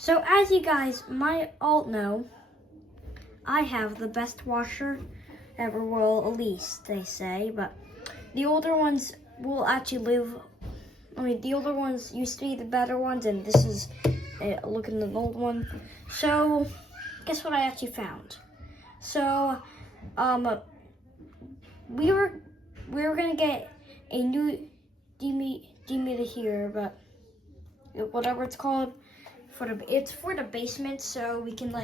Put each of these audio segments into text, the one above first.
So as you guys might all know, I have the best washer ever, well, at least they say, but the older ones will actually live, the older ones used to be the better ones, and this is looking at an old one. So, guess what I actually found? So, we were gonna get a new dehumidifier, but whatever it's called, it's for the basement, so we can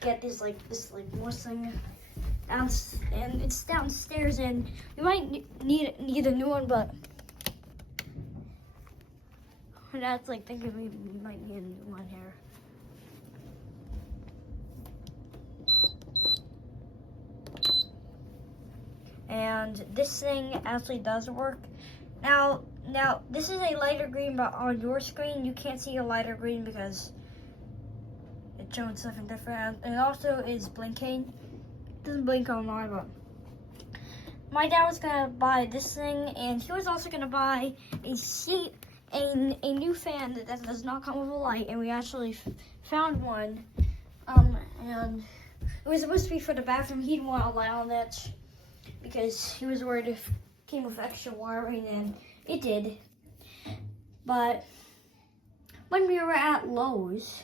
get this more thing down, and it's downstairs, and we might need a new one, but that's thinking we might need a new one here. And this thing actually does work. Now this is a lighter green, but on your screen you can't see a lighter green because it's showing something different. And it also is blinking. It doesn't blink on mine, but my dad was gonna buy this thing, and he was also gonna buy a new fan that does not come with a light, and we actually found one. And it was supposed to be for the bathroom. He didn't want a light on it because he was worried if it came with extra wiring, and it did. But when we were at Lowe's,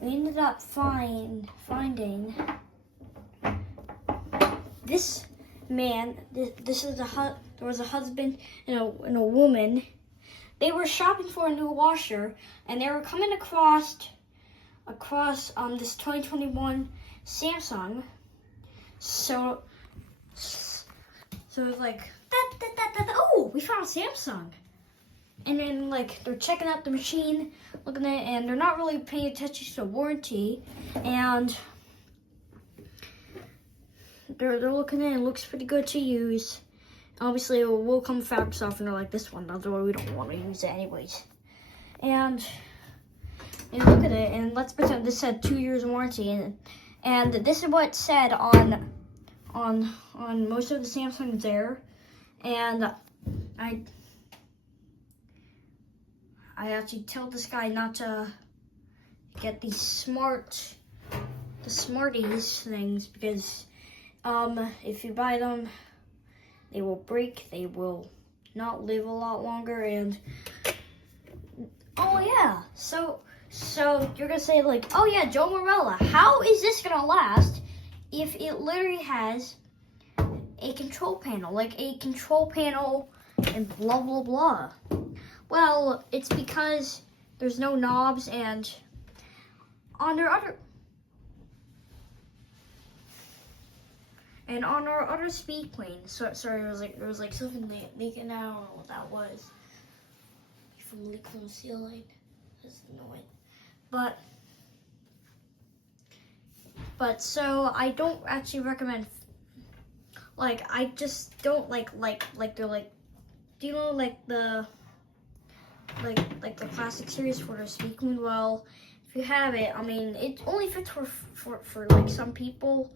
we ended up finding this man. There was a husband and a woman. They were shopping for a new washer, and they were coming across this 2021 Samsung. So it was like, oh, we found a Samsung. And then they're checking out the machine, looking at it, and they're not really paying attention to warranty. And they're looking at it, and it looks pretty good to use. Obviously, it will come with fabric softener like this one, otherwise we don't want to use it anyways. And look at it, and let's pretend this had 2 years warranty, and this is what it said on most of the Samsungs there. And I actually tell this guy not to get the Smarties things, because if you buy them, they will break, they will not live a lot longer. And oh yeah, so you're gonna say oh yeah, Joe Morella, how is this gonna last if it literally has a control panel, and blah blah blah? Well, it's because there's no knobs, and on our other speed queen. Sorry, there was something leaking. I don't know what that was. From leak from the ceiling. That's annoying. But so I don't actually recommend. I just don't they're do you know the classic series for the speed queen? Well, if you have it, it only fits for some people.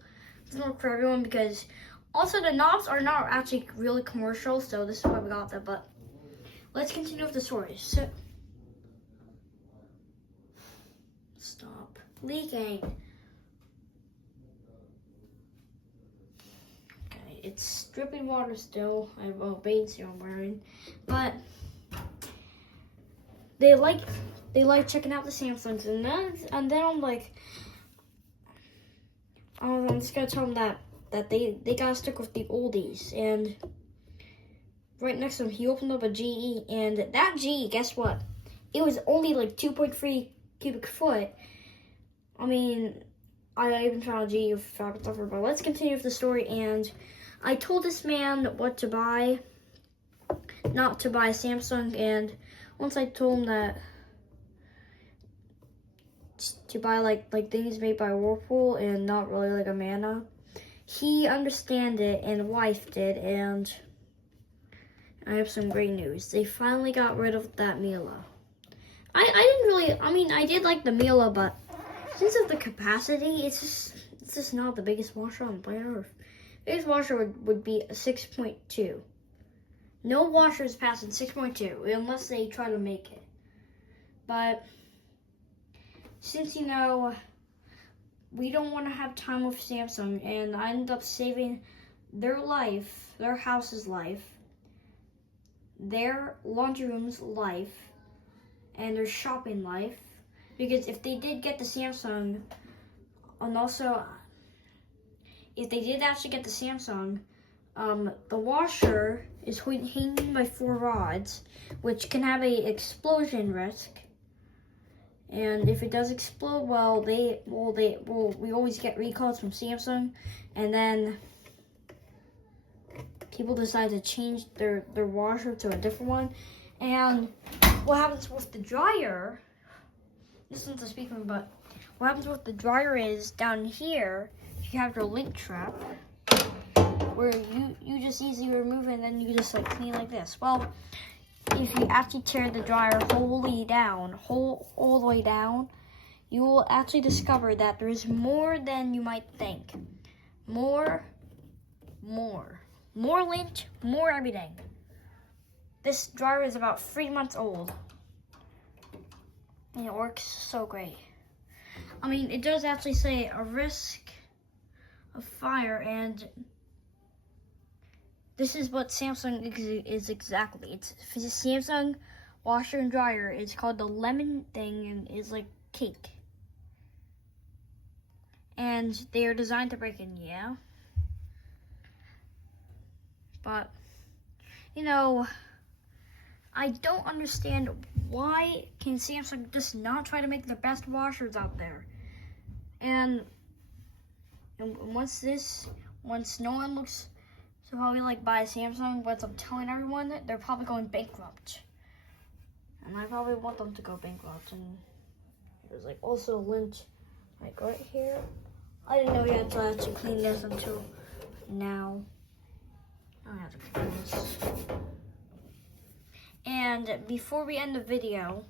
It doesn't work for everyone, because also the knobs are not actually really commercial, so this is why we got that. But let's continue with the story. So, stop leaking. Okay, it's dripping water still. I have a bathing suit I'm wearing, but they like checking out the Samsungs, and then I'm just gonna tell them that they gotta stick with the oldies. And right next to him, he opened up a GE, and that GE, guess what? It was only 2.3 cubic foot. I even found a GE with fabric stuffer, but let's continue with the story. And I told this man what to buy, not to buy a Samsung, and once I told him that to buy things made by Whirlpool and not really a Mana, he understand it, and the wife did. And I have some great news. They finally got rid of that Miele. I didn't really, I did like the Miele, but since of the capacity, it's just not the biggest washer on planet Earth. The biggest washer would be a 6.2. No washer is passing 6.2 unless they try to make it. But since we don't want to have time with Samsung, and I ended up saving their life, their house's life, their laundry room's life, and their shopping life. Because if they did get the Samsung, and also if they did actually get the Samsung, the washer is hanging by 4 rods, which can have a explosion risk. And if it does explode, we always get recalls from Samsung, and then people decide to change their washer to a different one. And what happens with the dryer, this isn't the speaker, but what happens with the dryer is down here, you have your link trap, where you just easily remove it, and then you just like clean like this. Well, if you actually tear the dryer wholly down, all the way down, you will actually discover that there is more than you might think. More lint, more everything. This dryer is about 3 months old, and it works so great. I mean, it does actually say a risk of fire, and this is what Samsung is exactly. It's a Samsung washer and dryer. It's called the lemon thing, and is like cake. And they are designed to break in, yeah. But, I don't understand why can Samsung just not try to make the best washers out there. And once no one looks so probably like buy a Samsung, but I'm telling everyone that they're probably going bankrupt. And I probably want them to go bankrupt. And there's like also lint like right here. I didn't know you had to actually clean this until now. I don't have to clean this. And before we end the video,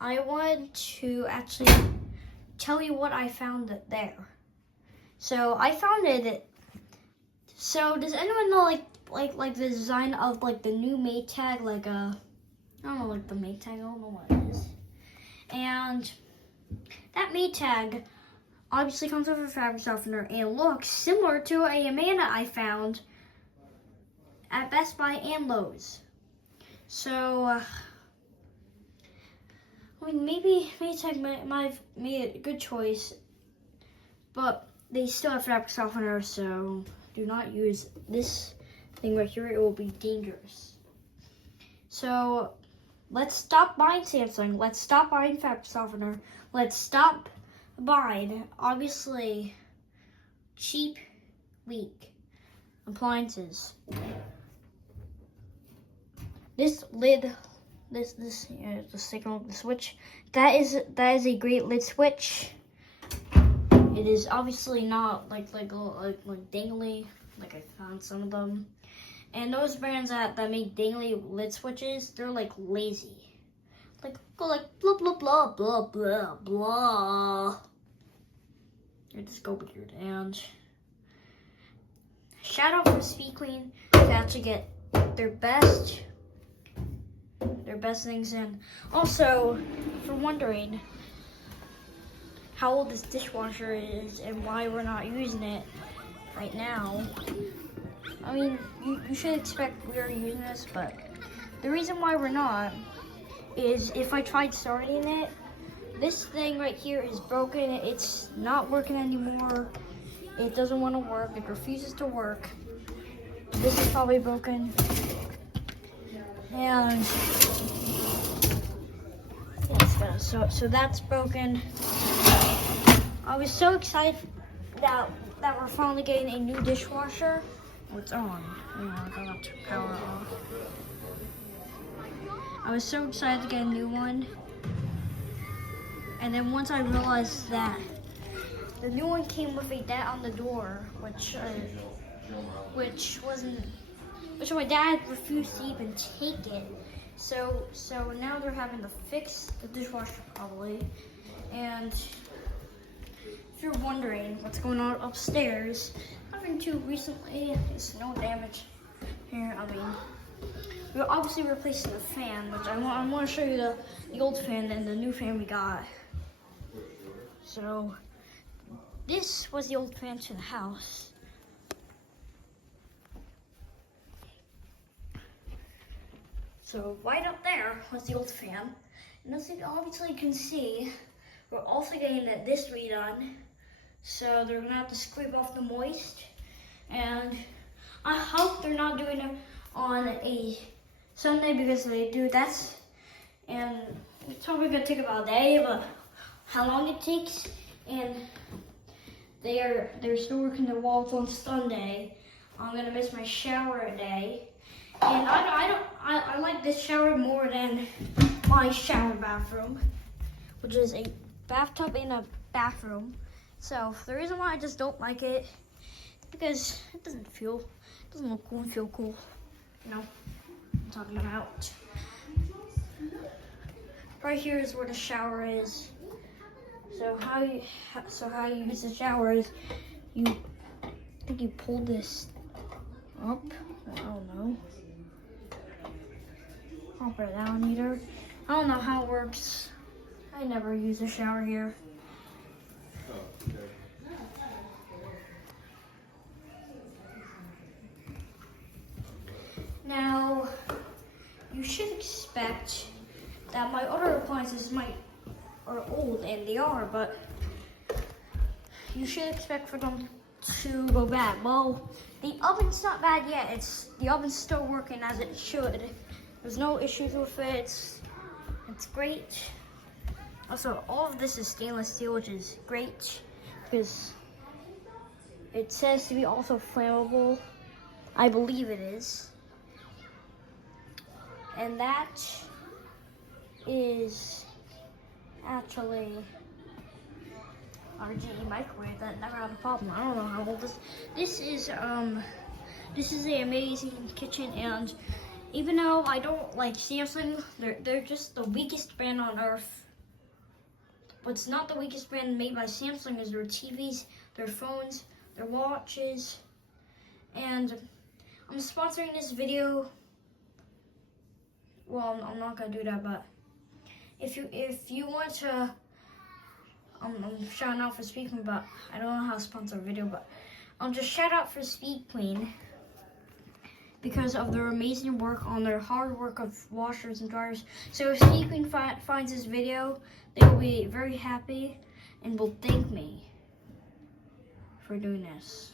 I want to actually tell you what I found there. So I found it. So does anyone know like the design of like the new Maytag, like I don't know, like the Maytag, I don't know what it is. And that Maytag obviously comes with a fabric softener and looks similar to a Amanda I found at Best Buy and Lowe's. So I mean, maybe Maytag might have made a good choice, but they still have fabric softener, so do not use this thing right here. It will be dangerous. So let's stop buying Samsung. Let's stop buying fabric softener. Let's stop buying, obviously, cheap, weak appliances. This lid, the signal, the switch, that is a great lid switch. It is obviously not like dangly, like I found some of them. And those brands that make dangly lid switches, they're like lazy. Like blah blah blah blah blah blah. They just go weird. And shout out from Speed Queen to actually get their best things in. Also, for wondering how old this dishwasher is and why we're not using it right now. I mean, you should expect we are using this, but the reason why we're not is if I tried starting it, this thing right here is broken. It's not working anymore. It doesn't want to work. It refuses to work. This is probably broken. And so that's broken. I was so excited that we're finally getting a new dishwasher. It's on. I got to power off. I was so excited to get a new one. And then once I realized that the new one came with a dent on the door, which my dad refused to even take it. So now they're having to fix the dishwasher probably. And if you're wondering what's going on upstairs, nothing too recently. There's no damage here. I mean, We're obviously replacing the fan, which I want to show you the old fan and the new fan we got. So this was the old fan to the house. So right up there was the old fan. And as you obviously can see, we're also getting this redone. So they're gonna have to scrape off the moist. And I hope they're not doing it on a Sunday, because if they do, and it's probably gonna take about a day, but how long it takes, and they're still working the walls on Sunday. I'm gonna miss my shower a day, and I like this shower more than my shower bathroom, which is a bathtub and a bathroom. So the reason why I just don't like it, because it doesn't look cool and feel cool, you know. I'm talking about. Right here is where the shower is. So how you use the shower is I think you pull this up. I don't know. Pop it down either. I don't know how it works. I never use a shower here. Now, you should expect that my other appliances are old, and they are, but you should expect for them to go bad. Well, the oven's not bad yet. The oven's still working as it should. There's no issues with it. It's great. Also, all of this is stainless steel, which is great because it says to be also flammable. I believe it is. And that is actually our GE microwave that never had a problem. I don't know how old this is. This is an amazing kitchen, and even though I don't like Samsung, they're just the weakest brand on earth. What's not the weakest brand made by Samsung is their TVs, their phones, their watches, and I'm sponsoring this video. Well, I'm not gonna do that, but if you want to, I'm shouting out for Speed Queen, but I don't know how to sponsor a video, but just shout out for Speed Queen because of their amazing work on their hard work of washers and dryers. So if Speed Queen finds this video, they will be very happy and will thank me for doing this.